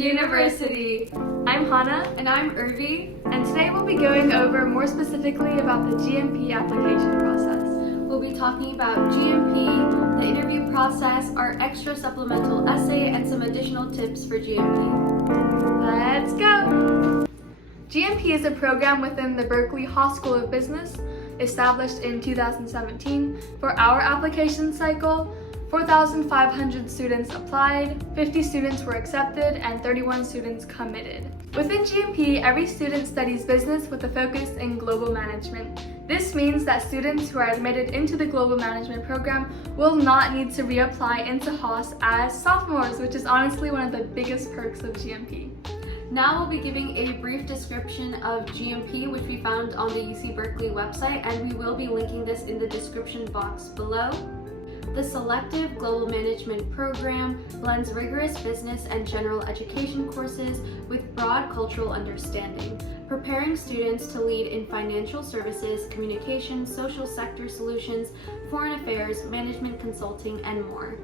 University. I'm Hannah. And I'm Urvi. And today we'll be going over more specifically about the GMP application process. We'll be talking about GMP, the interview process, our extra supplemental essay, and some additional tips for GMP. Let's go! GMP is a program within the Berkeley Haas School of Business, established in 2017. For our application cycle, 4,500 students applied, 50 students were accepted, and 31 students committed. Within GMP, every student studies business with a focus in global management. This means that students who are admitted into the global management program will not need to reapply into Haas as sophomores, which is honestly one of the biggest perks of GMP. Now we'll be giving a brief description of GMP, which we found on the UC Berkeley website, and we will be linking this in the description box below. The Selective Global Management Program blends rigorous business and general education courses with broad cultural understanding, preparing students to lead in financial services, communication, social sector solutions, foreign affairs, management consulting, and more.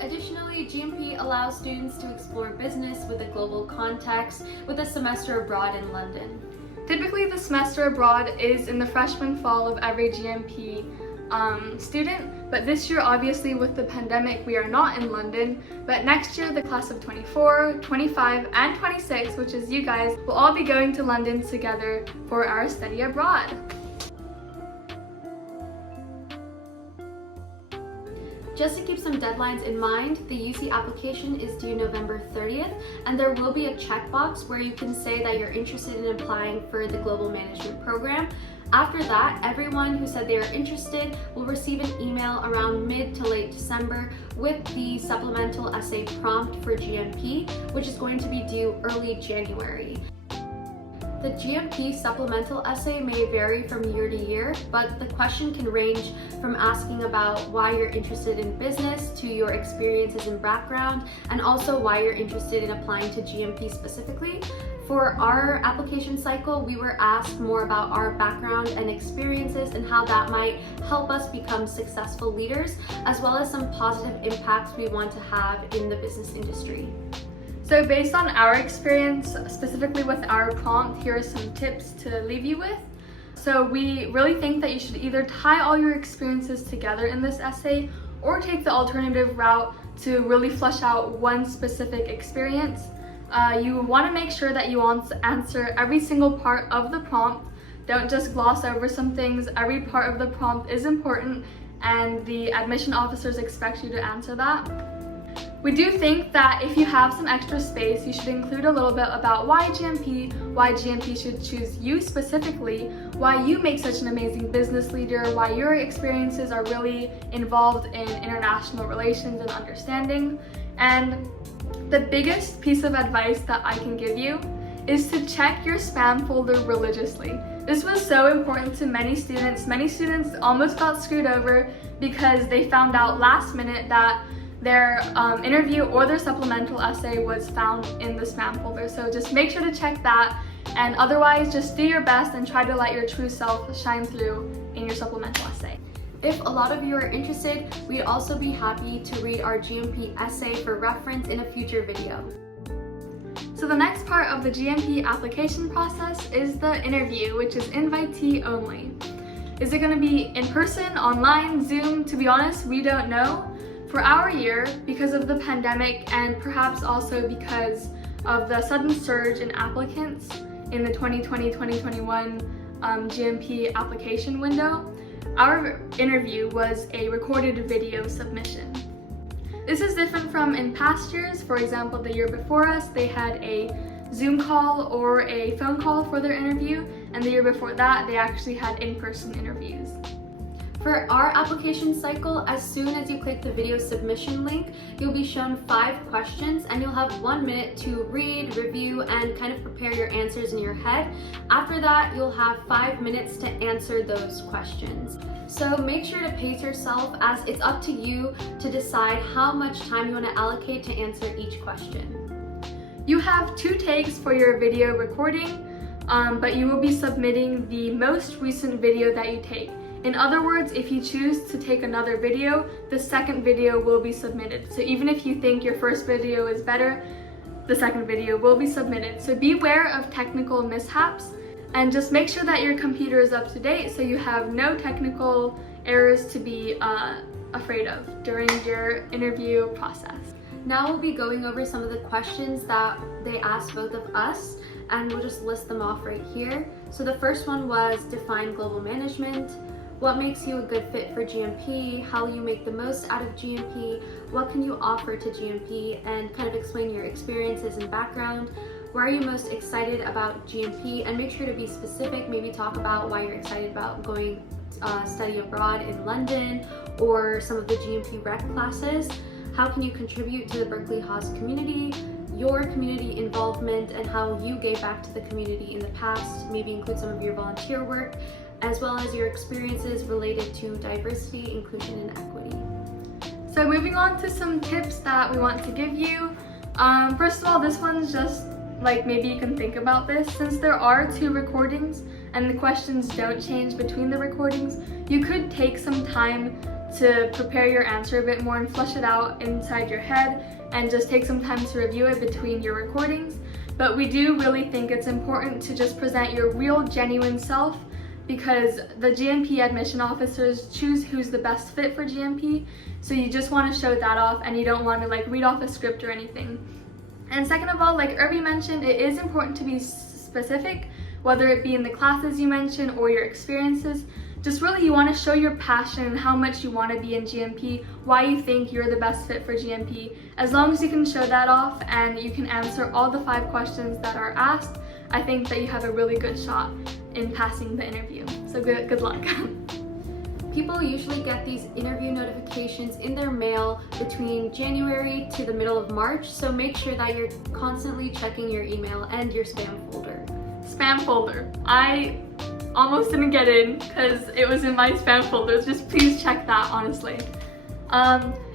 Additionally, GMP allows students to explore business with a global context with a semester abroad in London. Typically, the semester abroad is in the freshman fall of every GMP student, but this year, obviously with the pandemic, we are not in London, but next year the class of 24, 25, and 26, which is you guys, will all be going to London together for our study abroad. Just to keep some deadlines in mind, the UC application is due November 30th, and there will be a checkbox where you can say that you're interested in applying for the Global Management Program. After that, everyone who said they are interested will receive an email around mid to late December with the supplemental essay prompt for GMP, which is going to be due early January. The GMP supplemental essay may vary from year to year, but the question can range from asking about why you're interested in business to your experiences and background, and also why you're interested in applying to GMP specifically. For our application cycle, we were asked more about our background and experiences and how that might help us become successful leaders, as well as some positive impacts we want to have in the business industry. So based on our experience, specifically with our prompt, here are some tips to leave you with. So we really think that you should either tie all your experiences together in this essay or take the alternative route to really flesh out one specific experience. You want to make sure that you answer every single part of the prompt. Don't just gloss over some things. Every part of the prompt is important, and the admission officers expect you to answer that. We do think that if you have some extra space, you should include a little bit about why GMP should choose you specifically, why you make such an amazing business leader, why your experiences are really involved in international relations and understanding. And the biggest piece of advice that I can give you is to check your spam folder religiously. This was so important to many students. Many students almost got screwed over because they found out last minute that their interview or their supplemental essay was found in the spam folder. So just make sure to check that, and otherwise just do your best and try to let your true self shine through in your supplemental essay. If a lot of you are interested, we'd also be happy to read our GMP essay for reference in a future video. So the next part of the GMP application process is the interview, which is invitee only. Is it going to be in person, online, Zoom? To be honest, we don't know. For our year, because of the pandemic and perhaps also because of the sudden surge in applicants in the 2020-2021 GMP application window, our interview was a recorded video submission. This is different from in past years. For example, the year before us, they had a Zoom call or a phone call for their interview, and the year before that, they actually had in-person interviews. For our application cycle, as soon as you click the video submission link, you'll be shown 5 questions, and you'll have 1 minute to read, review, and kind of prepare your answers in your head. After that, you'll have 5 minutes to answer those questions. So make sure to pace yourself, as it's up to you to decide how much time you want to allocate to answer each question. You have 2 takes for your video recording, but you will be submitting the most recent video that you take. In other words, if you choose to take another video, the second video will be submitted. So even if you think your first video is better, the second video will be submitted. So beware of technical mishaps and just make sure that your computer is up to date so you have no technical errors to be afraid of during your interview process. Now we'll be going over some of the questions that they asked both of us, and we'll just list them off right here. So the first one was define global management. What makes you a good fit for GMP? How will you make the most out of GMP? What can you offer to GMP? And kind of explain your experiences and background. Why are you most excited about GMP? And make sure to be specific, maybe talk about why you're excited about going study abroad in London or some of the GMP rec classes. How can you contribute to the Berkeley Haas community? Your community involvement and how you gave back to the community in the past, maybe include some of your volunteer work, as well as your experiences related to diversity, inclusion, and equity. So moving on to some tips that we want to give you. First of all, this one's just like maybe you can think about this. Since there are 2 recordings and the questions don't change between the recordings, you could take some time to prepare your answer a bit more and flush it out inside your head and just take some time to review it between your recordings. But we do really think it's important to just present your real, genuine self, because the GMP admission officers choose who's the best fit for GMP. So you just want to show that off and you don't want to like read off a script or anything. And second of all, like Irby mentioned, it is important to be specific, whether it be in the classes you mentioned or your experiences. Just really you want to show your passion and how much you want to be in GMP, why you think you're the best fit for GMP. As long as you can show that off and you can answer all the 5 questions that are asked, I think that you have a really good shot in passing the interview. So good luck. People usually get these interview notifications in their mail between January to the middle of March, so make sure that you're constantly checking your email and your spam folder. Spam folder. I almost didn't get in because it was in my spam folder. Just please check that, honestly.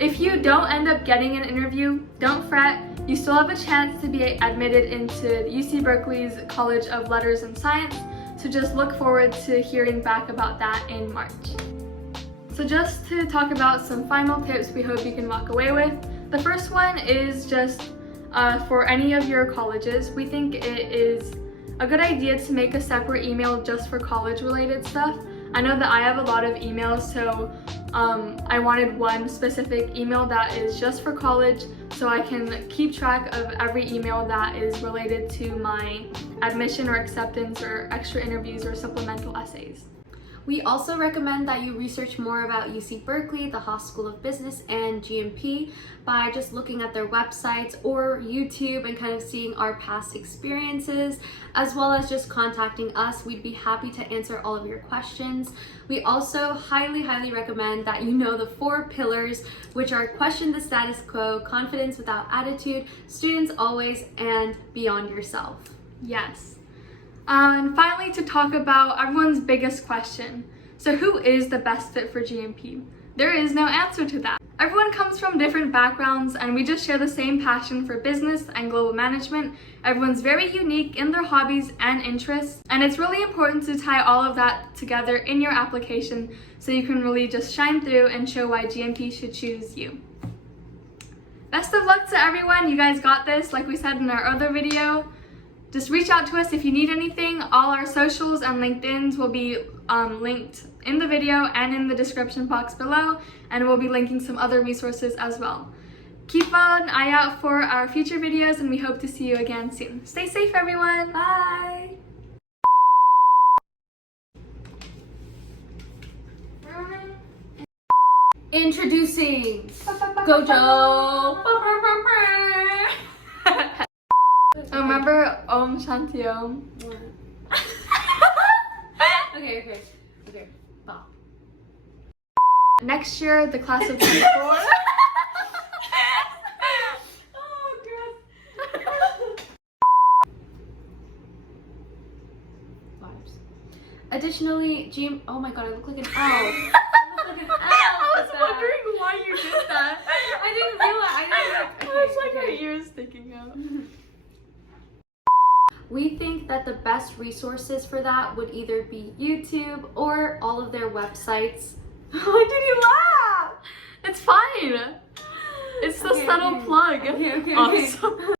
If you don't end up getting an interview, don't fret. You still have a chance to be admitted into UC Berkeley's College of Letters and Science, so just look forward to hearing back about that in March. So just to talk about some final tips we hope you can walk away with. The first one is just for any of your colleges, we think it is a good idea to make a separate email just for college related stuff. I know that I have a lot of emails, so I wanted one specific email that is just for college so I can keep track of every email that is related to my admission or acceptance or extra interviews or supplemental essays. We also recommend that you research more about UC Berkeley, the Haas School of Business, and GMP by just looking at their websites or YouTube and kind of seeing our past experiences, as well as just contacting us. We'd be happy to answer all of your questions. We also highly recommend that you know the 4 pillars, which are question the status quo, confidence without attitude, students always, and beyond yourself. Yes. And finally, to talk about everyone's biggest question. So who is the best fit for GMP? There is no answer to that. Everyone comes from different backgrounds and we just share the same passion for business and global management. Everyone's very unique in their hobbies and interests, and it's really important to tie all of that together in your application so you can really just shine through and show why GMP should choose you. Best of luck to everyone. You guys got this, like we said in our other video. Just reach out to us if you need anything. All our socials and LinkedIns will be linked in the video and in the description box below, and we'll be linking some other resources as well. Keep an eye out for our future videos, and we hope to see you again soon. Stay safe, everyone. Bye! Introducing Gojo! Remember Om Shanti Om? Okay. Bop. Next year, the class of 24. Oh god. Vibes. Additionally, oh my god, I look like an elf. I was wondering why you did that. I didn't realize. I was like, her ears sticking out. We think that the best resources for that would either be YouTube or all of their websites. Why did you laugh? It's fine. It's the subtle plug. Okay. Awesome.